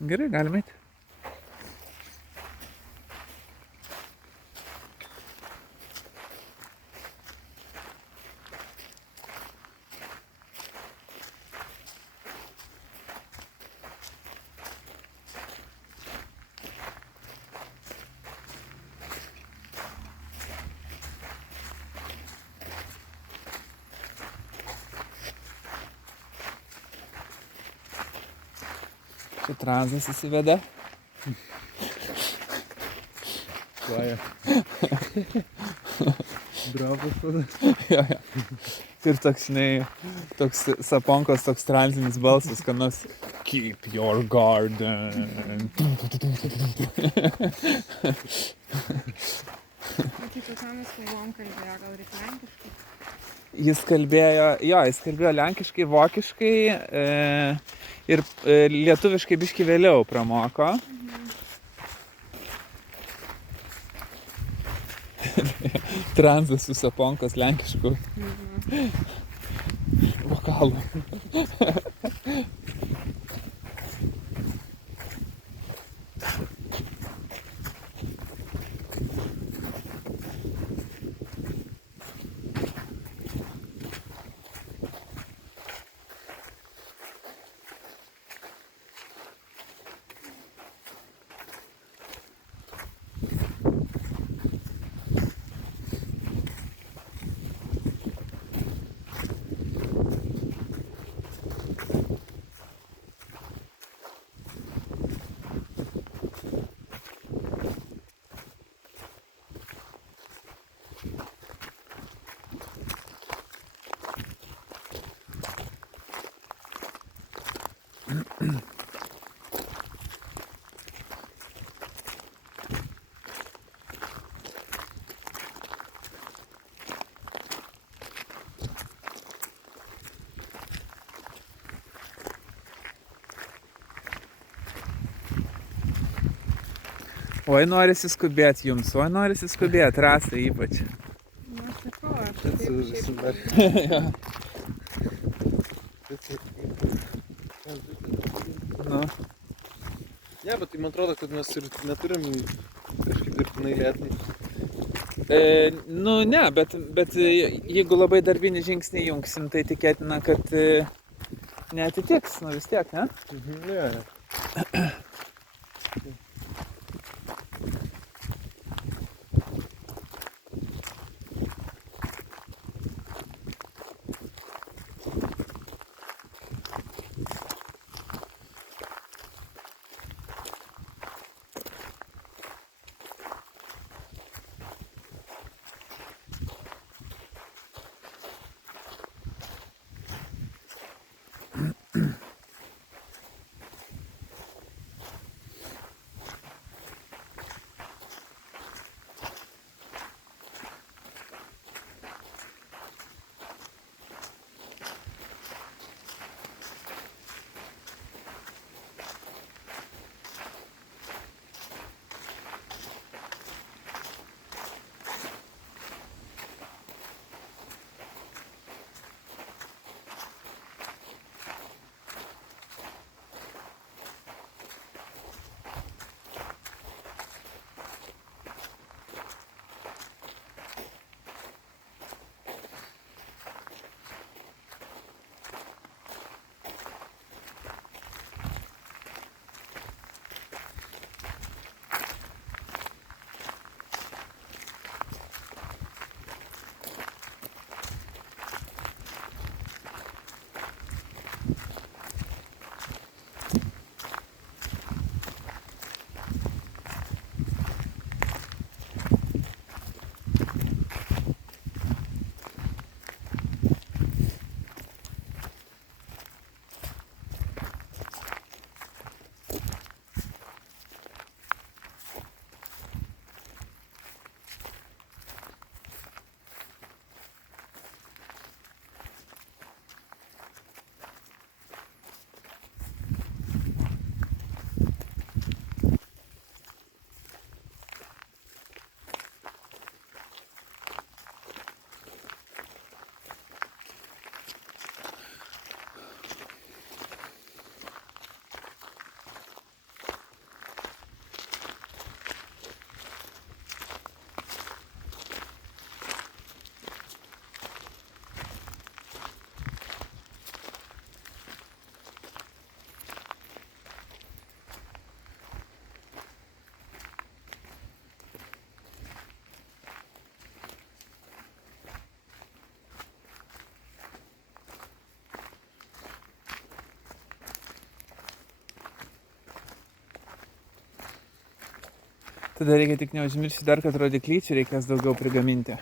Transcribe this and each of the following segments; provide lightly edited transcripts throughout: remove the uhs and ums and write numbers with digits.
Gerai, galime eiti. Čia transas įsivedė. Vaja. Bravas tada. Jo. Ir toks, žinai, toks saponkos, toks transinis balsas, kanas. Keep your garden. Tai kokiamis kalbom kalbėjo, gal reikia lenkiškai? Jis kalbėjo lenkiškai, vokiškai ir lietuviškai biškį vėliau pramoko. Transas su saponkos lenkišku vokalu. Oi, norisi skubėti jums, Rasa ypač. Na, sakau, aš Čia taip su šiaip... dar. Nu, Ne, bet tai man atrodo, kad mes ir neturim kažkaip dirbtinai lėtai. nu ne, bet jeigu labai darbinį žingsnį jungsim, tai tikėtina, kad neatitiks, nu vis tiek, ne? Ne. Tada reikia tik neužmiršti dar, kad rodiklyčių reikės daugiau prigaminti.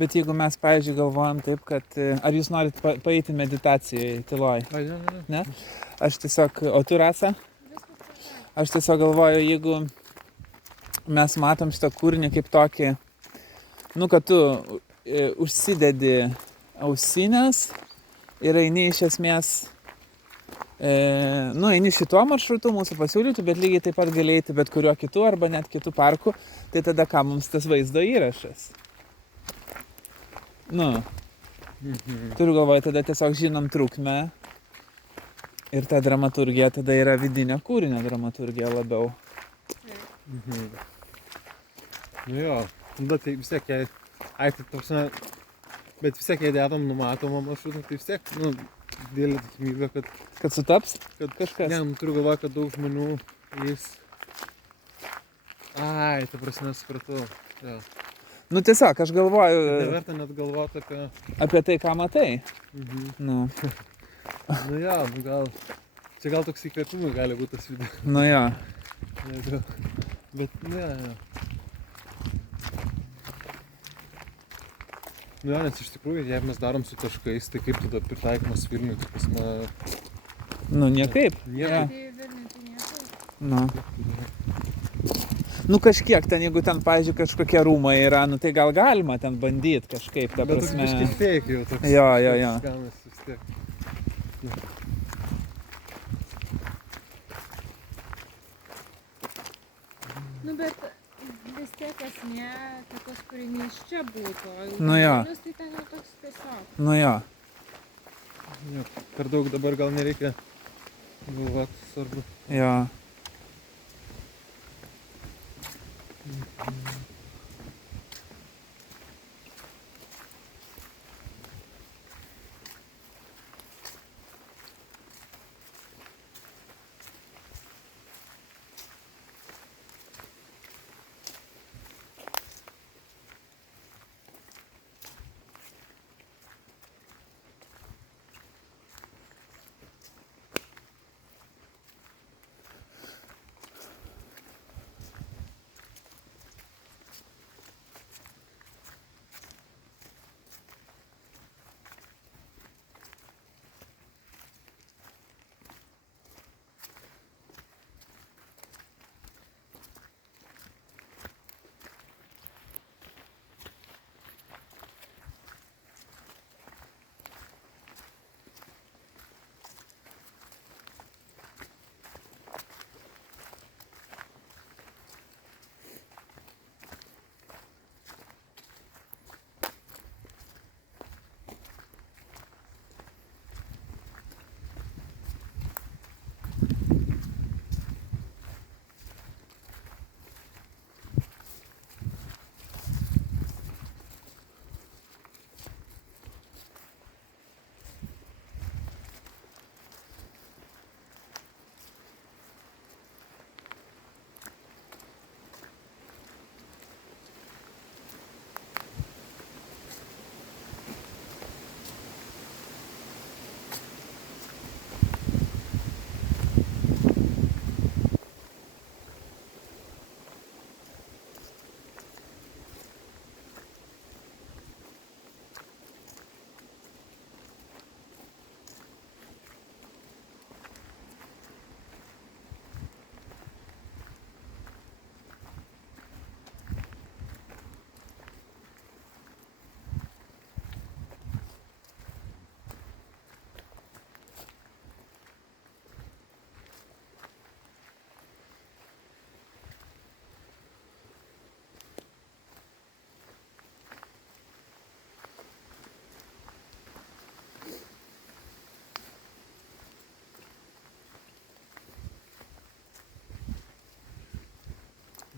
Bet jeigu mes, pavyzdžiui, galvojam taip, kad... Ar jūs norit paeiti meditacijai tyloj? Ai, ne. Aš tiesiog... O tu, Rasa? Aš tiesiog galvoju, jeigu mes matom šitą kūrinį kaip tokį... Nu, kad tu užsidedi ausinės ir eini iš esmės... eini šituo maršrutu mūsų pasiūlytų, bet lygiai taip pat gali eiti bet kuriuo kitu arba net kitų parkų. Tai tada ką mums tas vaizdo įrašas? Turiu galvoje, tada tiesiog žinom trukmę ir ta dramaturgija tada yra vidinė kūrinio dramaturgija labiau. Nu jo, tada tai vis tiek jei, bet vis tiek jei dedam numatomą maršrutą, tai vis tiek, didelė tikimybė, kad... Kad sutaps? Kad kažkas? Ne, turiu galvoje, kad daug žmonių jis... Ai, ta prasme, supratau. Jo. Nu tiesiog, aš galvoju Neverta net galvoti apie... apie tai, ką matai. Nu, Nu jo, nu gal... Čia gal toks įkvėpimui gali būti tas video. nu jo. Jeigu... Bet, ne, ne. Nu jo, nes iš tikrųjų, jeigu mes darom su taškais, tai kaip tada pritaikomas Vilniui, ta prasme... Nu, niekaip. Niekaip. Tai Vilniui tai nieko. Nu. Nu kažkiek ten, jeigu ten, pavyzdžiui, kažkokie rūmai yra, nu tai gal galima ten bandyti kažkaip, ta Bet toks prasme. biškį fake jau toks. Jo, jo, jo. toks gaunasi vis tiek. Nu, bet vis tiek esmė, kad tas kūrinys čia būtų. O jau Nu jo. Vilnius tai ten jau toks tiesiog. Nu jo. Jo, per daug dabar gal nereikia galvoti, svarbu. Jo.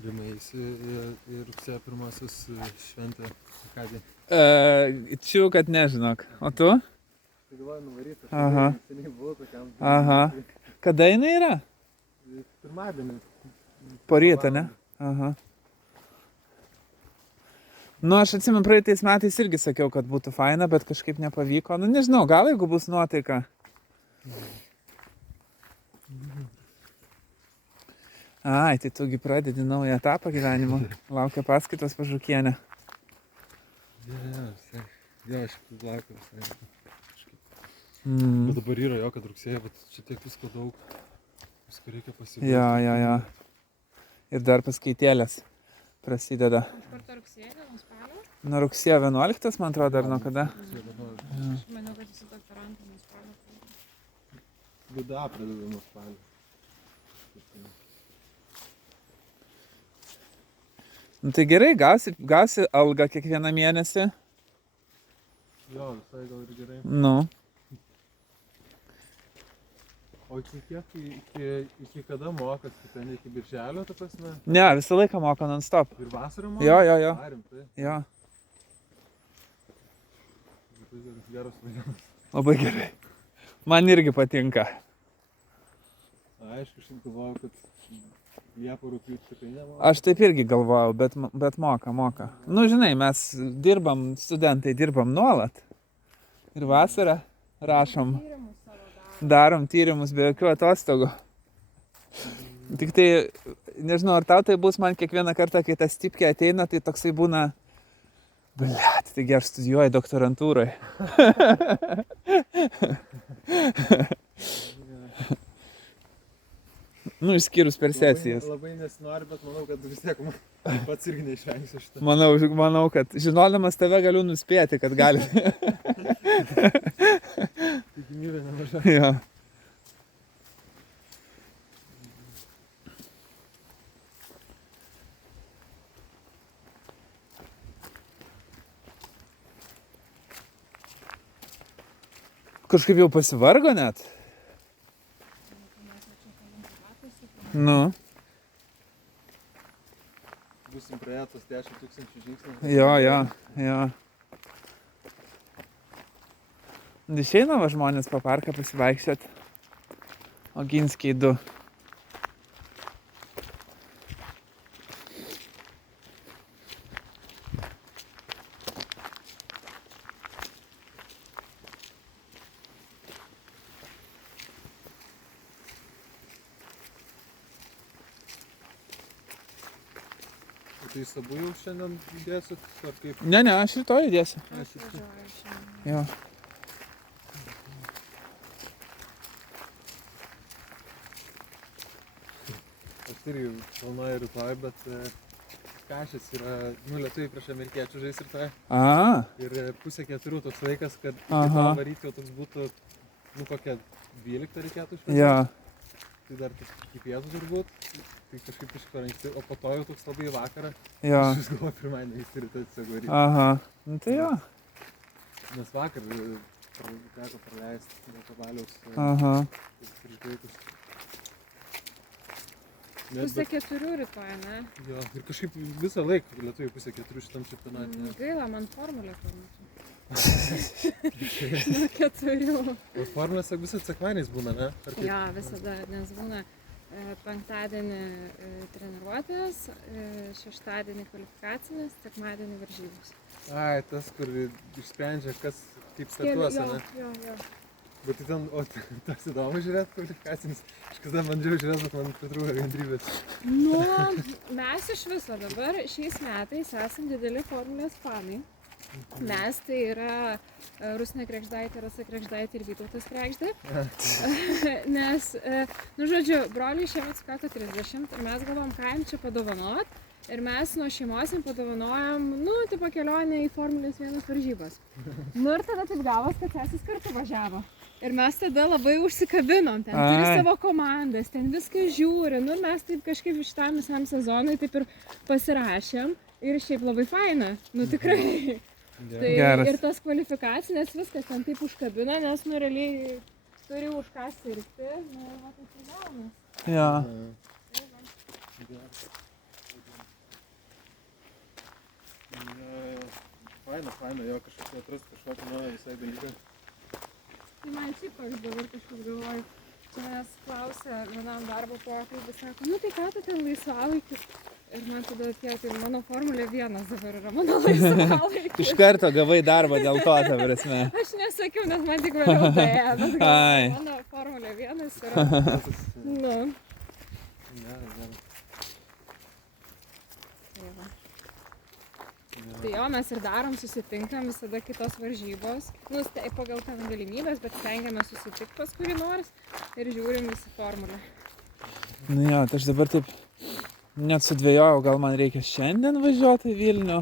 Rimai, į rugsėjo pirmosios šventę, ką tai? Čiū, kad nežinok. O tu? Tai galvoju nuvaryti, aš Aha. seniai buvau tokiam. Aha. Kada jinai yra? Pirmadienį. Porytą, ne? Aha. Nu, aš atsimenu, praeitais metais irgi sakiau, kad būtų faina, bet kažkaip nepavyko. Nu, nežinau, gal jeigu bus nuotaika. Ai, tai tugi pradedi naują etapą gyvenimo. Laukia paskaitos pas Žukienę. Jo, aš laukiu visai. Mm. Bet dabar yra jo, kad rugsėjo, bet čia tiek visko daug. Visko reikia pasibaigti. Jo. Ir dar paskaitėlės prasideda. Iš karto rugsėjo, nuo spalio. Nuo rugsėjo 11, man atrodo, ar nuo kada? Aš maniau, kad esi doktorantą nuo spalio. Guda pradeda nuo spalio. Nu tai gerai, gausi algą kiekvieną mėnesį. Jo, visai gal ir gerai. Nu. O iki kada mokas, ten iki birželio, ta prasme? Ne, visą laiką moka non-stop. Ir vasarą mokas? Jo. Rimtai. Jo, Tai geras variantas. labai gerai. Man irgi patinka. Aišku, aš galvoju, kad Liepą rūpjūtį, tai nemoka. Aš taip irgi galvojau, bet moka. Nu, žinai, mes dirbam, studentai dirbam nuolat. Ir vasarą rašom, Tyrimus savo daro. darom tyrimus be jokių atostogų. Tik tai, nežinau, ar tau tai bus, man kiekvieną kartą, kai tas tipkė ateina, tai toksai būna, blet, taigi aš studijuoju doktorantūrai. Nu, išskyrus per sesijas. Labai nesinori, bet manau, kad vis tiek pats irgi neišvengsiu šitą. Manau, kad žinodamas tave galiu nuspėti, kad gali. Tikimybė nemaža. Jo. Kažkaip jau pasivargo net. Nu, Būsim praėję tos 10 000 žingsnių. jo. Išeina va žmonės po parką pasivaikščiot. Oginskiai 2. Tai jūs abu jau šiandien judėsit, ar kaip? Ne, aš rytoj judėsiu. Aš važiuoju šiandien. Jo. Aš irgi planuoju rytoj, bet kažkas yra, lietuviai prieš amerikiečių žais rytoj. A, Ir 3:30 toks laikas, kad Aha. varyti jau toks būtų, kokia 12 reikėtų išvažiuoti. jo. Tai dar iki pietų turbūt, tai kažkaip iš per anksti, o po to jau toks labai į vakarą. Jo. Aš vis galvoju pirmadienį visi ryte tiesiog varyti. Aha. Nu tai jo. Nes vakar teko praleisti nuo Kabaliaus Aha. prieš vaikus. Pusė 4 rytoj, ne? Jo, ir kažkaip visą laiką lietuviai 3:30 šitam čempionate. Gaila, man formulė tuo metu. Nuo 4. O formulėse visą sekmadieniais būna, ne? Ar kaip? Jo, visada, nes būna penktadienį treniruotės, šeštadienį kvalifikacinis, sekmadienį varžybos. Ai, tas, kur išsprendžia, kas kaip startuose, ne? Jo. Bet tai ten, tas įdomu žiūrėti kvalifikacinis. Aš kada bandžiau žiūrėti, bet man pritrūko kantrybės. Nu, mes iš viso dabar šiais metais esam dideli formulės fanai. Mes tai yra Rusnė Kregždaitė, Rasa Kregždaitė ir Vytautas Kregždė. Nes, nu žodžiu, broliai šiemet sukako 30 ir mes galvom, ką jam čia padovanot. Ir mes nuo šeimos jam padovanojom, tipo kelionę į Formulės 1 varžybas. Nu ir tada taip gavos, kad sesis kartu važiavo. Ir mes tada labai užsikabinom, ten turi savo komandas, ten viską žiūri. Nu ir mes taip kažkaip šitam visam sezonui taip ir pasirašėm. Ir šiaip labai faina, nu tikrai. Tai Geras. ir tas kvalifikacinės viskas ten taip užkabina, nes nu realiai turi už ką sirgti. Nu ir va taip ir gaunas. Jo. Faina, jo kažkaip atrasti kažkokį naują visai dalyką. Tai man šiaip aš dabar kažkaip galvoju, čia manęs klausė vienam darbo pokalbį, sako, tai ką tu ten laisvalaikis? Ir man tada atėjo, tai mano Formulė 1 dabar yra mano laisvalaikis. Iš karto gavai darbą dėl to, ta prasme. Aš nesakiau, nes man tik vėliau tai, bet galvoju, Ai. mano Formulė 1 yra. Nu. Tai va. Tai jo, mes ir darom, susitinkam visada kitos varžybos. Nu, pagal ten galimybės, bet stengiamės susitikti pas kurį nors ir žiūrim visi Formulę. Nu jo, tai aš dabar taip net sudvėjojau, gal man reikia šiandien važiuoti į Vilnių,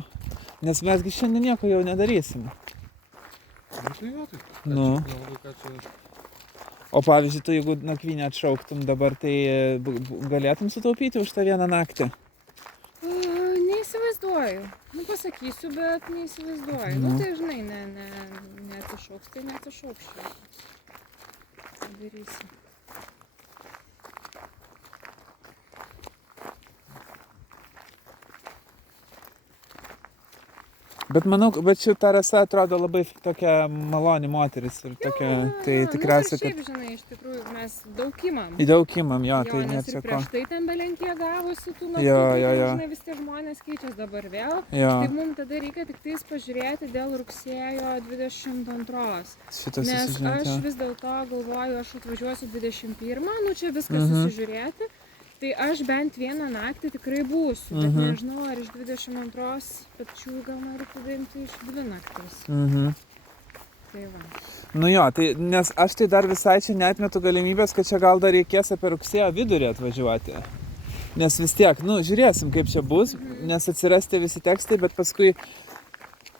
nes mesgi šiandien nieko jau nedarysim. Nu tai jo, tai. Nu. Ką čia... O pavyzdžiui, tu jeigu nakvynę atšauktum dabar, tai galėtum sutaupyti už tą vieną naktį? Neįsivaizduoju. Nu, pasakysiu, bet neįsivaizduoju. Nu, tai žinai, neatsišauks, tai neatsišauks. Ką darysi? Bet manau, bet šita Rasa atrodo labai tokia maloni moteris ir tokia, tai tikriausiai, Nu, ir šiaip, žinai, iš tikrųjų, mes daug imam. į daug imam, jo, Jo, tai nes net ir sako. prieš tai ten belenkie gavosi tų naktų, Jo, tai jo, ten, jo. žinai, vis tie žmonės keičias dabar vėl. Jo, Tai mums tada reikia tik tais pažiūrėti dėl rugsėjo 22. šitas Nes aš susižinoti. vis dėlto galvoju, aš atvažiuosiu 21, nu čia viskas Mhm. susižiūrėti. Tai aš bent vieną naktį tikrai būsiu, bet Mhm. nežinau, ar iš 22 pačių gal noriu padaryti iš 2 naktis. Mhm. Tai va. Nu jo, tai, nes aš tai dar visai čia neatmetu galimybės, kad čia gal dar reikės apie rugsėjo vidurį atvažiuoti. Nes vis tiek, nu, žiūrėsim, kaip čia bus, nes atsiras tie visi tekstai, bet paskui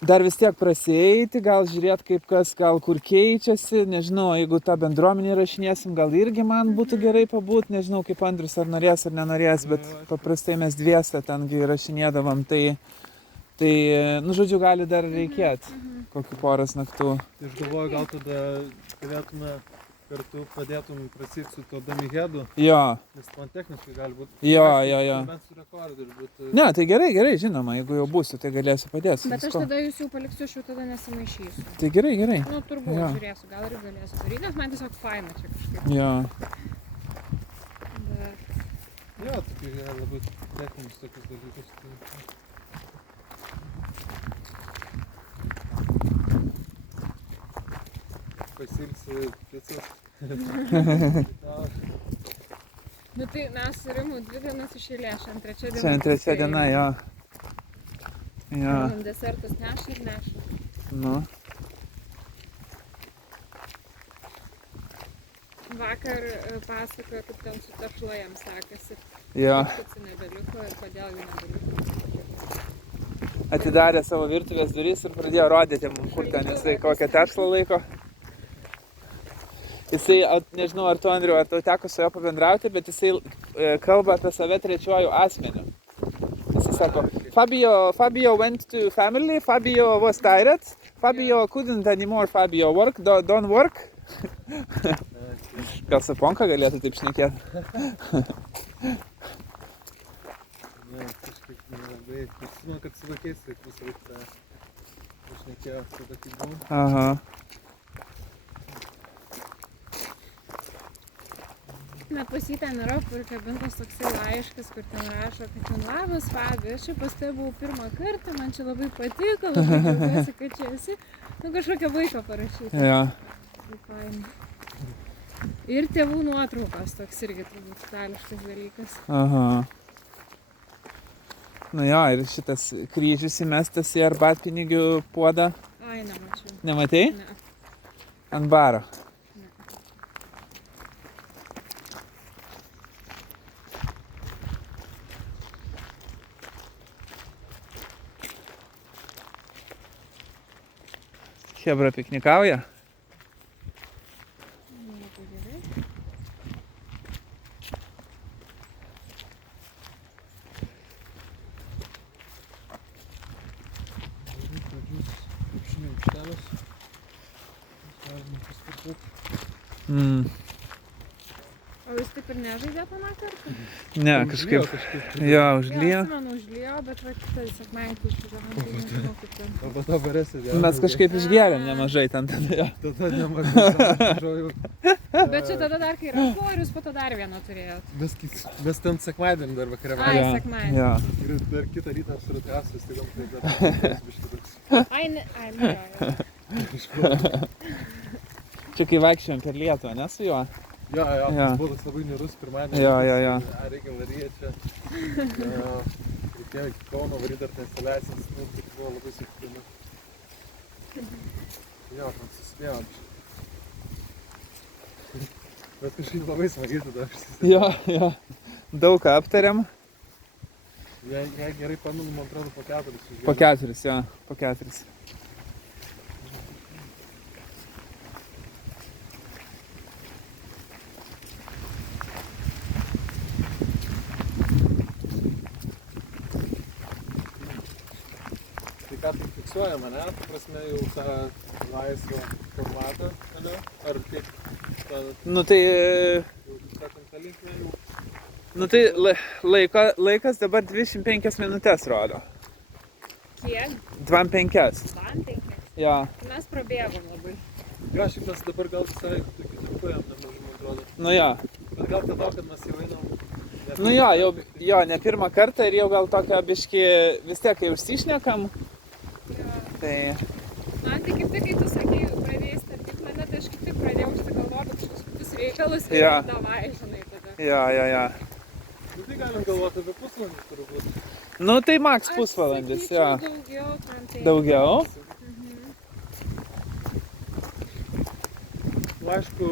dar vis tiek prasieiti, gal žiūrėt, kaip kas, gal kur keičiasi, nežinau, jeigu tą bendruomenį rašinėsim, gal irgi man būtų gerai pabūt, nežinau, kaip Andrius ar norės ar nenorės, bet paprastai mes dviese tengi rašinėdavom, tai, nu, žodžiu, gali dar reikėti kokių poros naktų. Tai aš galvoju, gal tada galėtume kartu padėtum prasyti su to Damihedu, Jo, nes man techniškai gali būti. Jo, Aišku, jo, jo. Bent su rekordu ir būtų. ne, tai gerai, gerai, žinoma, jeigu jau būsiu, tai galėsiu padėti. su Bet aš viskuo. tada jūs jau paliksiu, aš jau tada nesimaišysiu. Tai gerai, gerai. Nu, turbūt Jo. žiūrėsiu, gal ir galėsiu daryti, nes man tiesiog faina čia kažkaip. Jo. Bet... Jo, tokie yra labai techninius tokius dalykus. Pasilsi picas. Nu tai mes su Rimu 2 dienas iš eilės, šiandien 3 diena. Šiandien 3 diena, jo. Jo, Desertus neša ir neša. nu. Vakar pasakojo, kaip ten su tešlojam sekasi. Jo. Picų nebeliko ir kodėl jų nebeliko. Atidarė savo virtuvės duris ir pradėjo rodyti mums, kur ten jisai kokią tešlą laiko. Jisai, nežinau, ar tu, Andriu, ar tau teko su juo pabendrauti, bet jisai kalba apie save trečiuoju asmeniu. Jisai sako, Fabio went to family, Fabio was tired, Fabio couldn't anymore, Fabio don't work. Gal Saponka galėtų taip šnekėti? Ne, kažkaip nelabai. Žinau, kad su vaikais taip visą laiką pašnekėjo, tada kaip buvo. Aha. Net pas jį ten yra prikabintas toksai laiškas, kur ten rašo, kad ten labas Fabi, aš čia pas tave buvau pirmą kartą, man čia labai patiko, labai džiaugiuosi, kad čia esi. Nu kažkokią vaiką parašyti. Jo. Tai faina. Ir tėvų nuotraukos toks irgi turbūt itališkas dalykas. Aha. Nu jo, ir šitas kryžius įmestas į arbatpinigių puodą. Ai, nemačiau. Nematei? Ne. Ant baro. Chebra piknikauja. Labai gerai. Krepšinio aikštelės. Galima pasportuoti. O jūs taip ir nežaidėte aną kartą? Ne, kažkaip. Jo, Jo, užlyja. atsimenu, užlijo, bet va kitą sekmadienį išvažiavom, tai nežinau kaip ten. O po to bare sėdėjom. Mes kažkaip išgėrėm nemažai ten tada. Jo. Tada nemažai žodžių. Bet čia tada dar kai rašau, ir jūs po to dar vieną turėjot. Mes ten sekmadienį dar vakare Ai, valgėm. sekmadienį. Jo. Ir dar kitą rytą su rutrasais, tai gal tai dar biškį toks. Ai, ne, jo. Čia kai vaikščiojom per Lietuvą, ne su juo? Jo, Jo. tas buvo toks labai niūrus pirmadienį. Jo, jo, jo. Reikia varyti čia. Reikėjo iki Kauno varyti dar ten instaliacijas, nu, tai buvo labai sėkmina. Jo, ten susidėjom. Bet kažkaip labai smagiai tada užsisėdėjom. Jo, jo. Daug ką aptariam. Jei gerai pamenu, man atrodo, po 4 užgėlėm. Po 4, jo. Po 4. Tai ką tai fiksuojama, ne? Ta prasme jau tą laisvą formatą, ne? Ar kaip tą, Nu tai, jau, sakant, tą linkmę jau. nu tai laikas dabar 25 minutės rodo. Kiek? 25. Man 5. Jo. Mes prabėgom labai. Kažkaip mes dabar gal visai tokį trupujam nemažai, man atrodo. Nu jo. Bet gal dėl to, kad mes jau einam. Nu jo, jo, ne pirmą kartą ir jau gal tokio biški vis tiek, kai užsišnekam. Jo. Tai Man tai kaip tik, kai tu sakei, pradėjai stabdyti mane, tai aš kaip tik pradėjau užsigalvoti kažkokius kitus reikalus ir Jo. davai, žinai, tada. jo. Nu tai galim galvoti apie pusvalandį turbūt. Nu tai maks pusvalandis, Aš jo. sakyčiau daugiau, ten tai. Daugiau? Mhm. Nu aišku,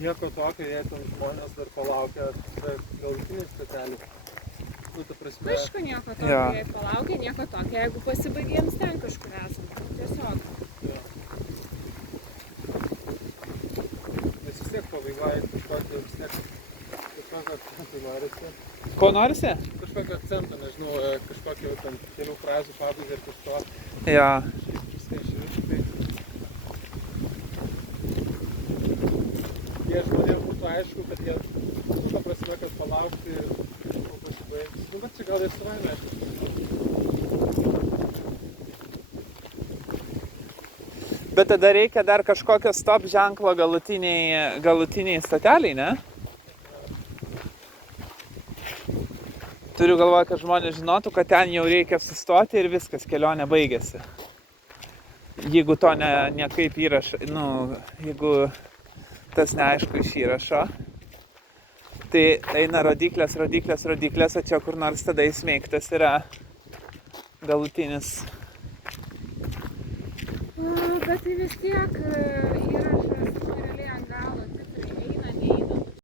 nieko tokio, jei ten žmonės dar palaukia prie galutinių stotelių. Nu, ta prasme, Aišku, nieko tokio, Jo. jei palaukia, nieko tokio, jeigu pasibaigėms ten kažkur esam. Tiesiog. jo. Nes vis tiek pabaigoje kažkokio vis tiek kažkokio akcentų norisi. Ko norisi? Kažkokio akcento, nežinau, kažkokio ten kelių frazių pabaigą ir kažko. Jo. Kažkaip viską išrišti. Jie žmonėm būtų aišku, kad jie, ta prasme, kad palaukti, kol pasibaigs. Nu, bet čia gal ir savaime, aišku. Bet tada reikia dar kažkokio stop ženklo galutiniai stoteliai, ne? Turiu galvoje, kad žmonės žinotų, kad ten jau reikia sustoti ir viskas, kelionė baigėsi. Jeigu to niekaip įrašo, jeigu tas neaišku iš įrašo, tai eina rodiklės, o čia kur nors tada įsmeigtas yra galutinis. Bet tai vis tiek yra